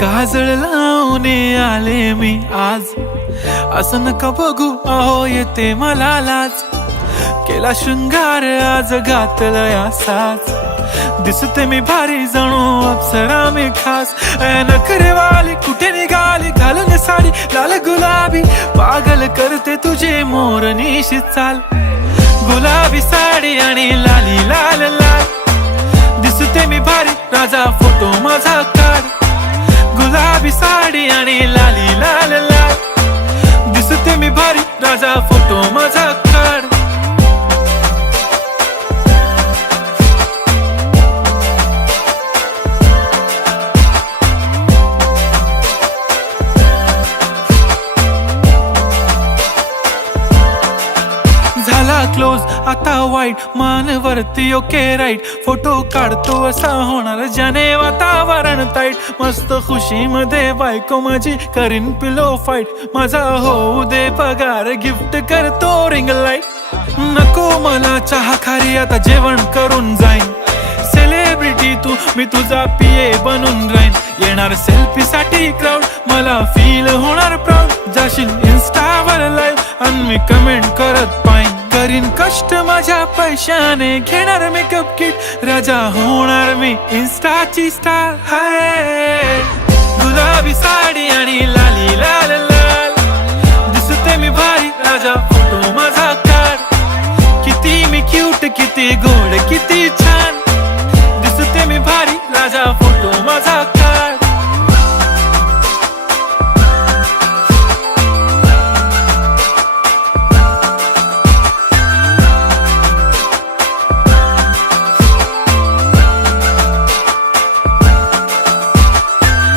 काजळ लावून आले मी आज, असं नका बघू अहो येते मला लाज. केला शृंगार आज घातलाय असाच, दिसते मी भारी जणू अप्सरा मी खास. नखरेवाली कुठे निघाली घालून साडी लाल गुलाबी, पागल करते तुझे मोरनीशी चाल. गुलाबी साडी आणि लाली लाल लाल, दिसते मी भारी राजा फोटो माझा काढ. गुलाबी साडी आणि लाली लाल लाल, दिसते मी भारी राजा फोटो माझा काढ. झाला क्लोज आता वाईट, मान वरती ओके राईट. फोटो काढतो असा होणार ज्याने वातावरण ताईट. मस्त खुशी मध्ये बायको माझी करीन पिलो फाईट. माझा होऊ दे पगार गिफ्ट करतो रिंग लाईट. नको मला चहा खारी आता जेवण करून जाईन. सेलिब्रिटी तू मी तुझा पिये बनून राहीन. येणार सेल्फी साठी क्राऊड मला फील होणार प्राऊड. जाशील इन्स्टावर लाईव्ह आणि मी कमेंट करत पाईन. करीन कष्ट माझ्या पैशाने घेणार मेकअप किट. राजा होणार मी इन्स्टाची स्टार. हाय गुलाबी साडी आणि लाली लाल लाल, दिसते मी भारी राजा फोटो माझा काढ. किती मी क्यूट किती गोड किती छान, दिसते मी भारी राजा फोटो माझा काढ.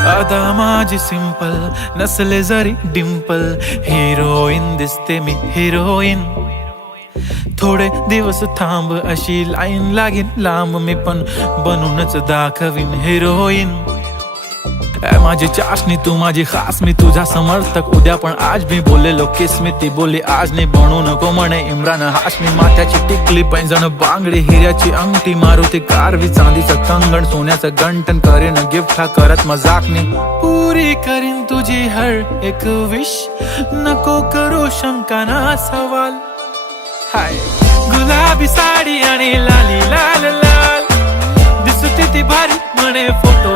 आता माझी सिंपल नसले जरी डिंपल, हिरोईन दिसते मी हिरोईन. थोडे दिवस थांब अशी लाईन लागेल लांब, मी पण बनूनच दाखवीन हिरोईन. माझी चाशनी तू माझी खास, मी तुझा समर्थक उद्या पण आज. मी बोललेलो किस मी ती बोली आज नाही. बनू नको म्हणे इम्रान हाशमी. माथ्याची टिकली पैंजण बांगडी, हिऱ्याची अंगठी, मारुती कारवी, चांदीचं कंगण, सोन्याचं गंटन. करीन गिफ्ट हा करत मजाकनी. पुरी करीन तुझी हर एक विश, नको करू शंका ना सवाल. हाय गुलाबी साडी आणि लाली लाल लाल, दिसते ती भारी म्हणे फोटो